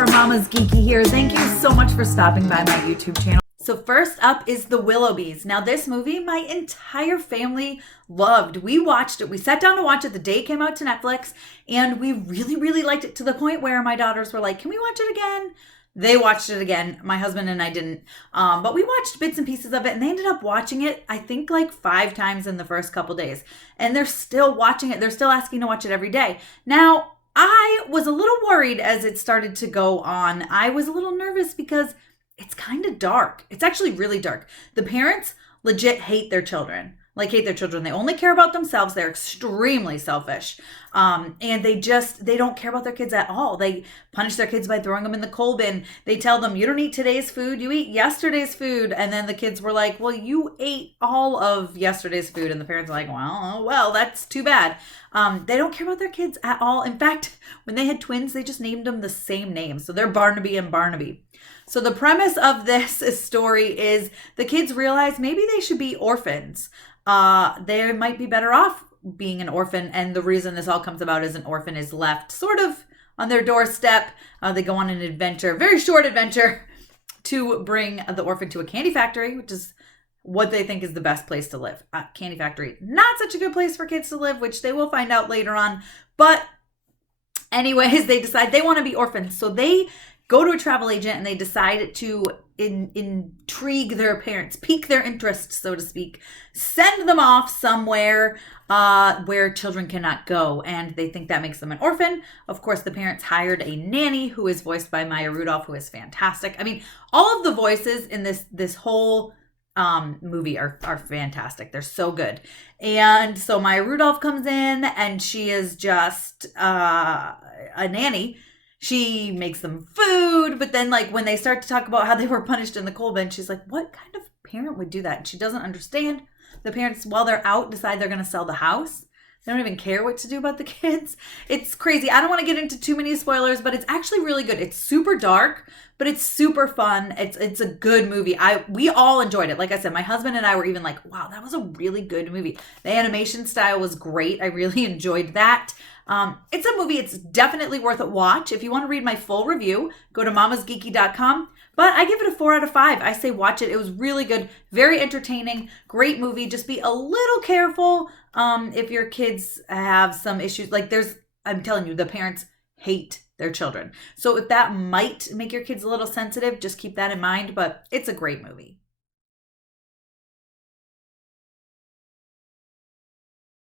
from Mama's Geeky here. Thank you so much for stopping by my YouTube channel. So first up is the Willoughbys. Now this movie, my entire family loved. We watched it. We sat down to watch it the day it came out to Netflix, and we really, really liked it to the point where my daughters were like, can we watch it again? They watched it again. My husband and I didn't. But we watched bits and pieces of it, and they ended up watching it, I think, like 5 times in the first couple days. And they're still watching it. They're still asking to watch it every day. Now, I was a little worried as it started to go on. I was a little nervous because it's kind of dark. It's actually really dark. The parents legit hate their children. They only care about themselves. They're extremely selfish. And they don't care about their kids at all. They punish their kids by throwing them in the coal bin. They tell them, you don't eat today's food, you eat yesterday's food. And then the kids were like, well, you ate all of yesterday's food. And the parents are like, well, that's too bad. They don't care about their kids at all. In fact, when they had twins, they just named them the same name. So they're Barnaby and Barnaby. So the premise of this story is the kids realize maybe they should be orphans. They might be better off being an orphan. And the reason this all comes about is an orphan is left sort of on their doorstep. They go on an adventure, very short adventure, to bring the orphan to a candy factory, which is what they think is the best place to live. Candy factory, not such a good place for kids to live, which they will find out later on. But anyways, they decide they want to be orphans. So they go to a travel agent and they decide to intrigue their parents, pique their interest, so to speak, send them off somewhere where children cannot go. And they think that makes them an orphan. Of course, the parents hired a nanny who is voiced by Maya Rudolph, who is fantastic. I mean, all of the voices in this whole movie are fantastic. They're so good. And so Maya Rudolph comes in and she is just a nanny. She makes them food, but then like when they start to talk about how they were punished in the coal bin, she's like, what kind of parent would do that? And she doesn't understand. The parents, while they're out, decide they're going to sell the house. They don't even care what to do about the kids. It's crazy. I don't want to get into too many spoilers, but it's actually really good. It's super dark, but it's super fun. It's a good movie. We all enjoyed it. Like I said, my husband and I were even like, wow, that was a really good movie. The animation style was great. I really enjoyed that. It's a movie. It's definitely worth a watch. If you want to read my full review, go to mamasgeeky.com. But I give it a 4 out of 5. I say watch it. It was really good. Very entertaining. Great movie. Just be a little careful if your kids have some issues. I'm telling you, the parents hate their children. So if that might make your kids a little sensitive, just keep that in mind. But it's a great movie.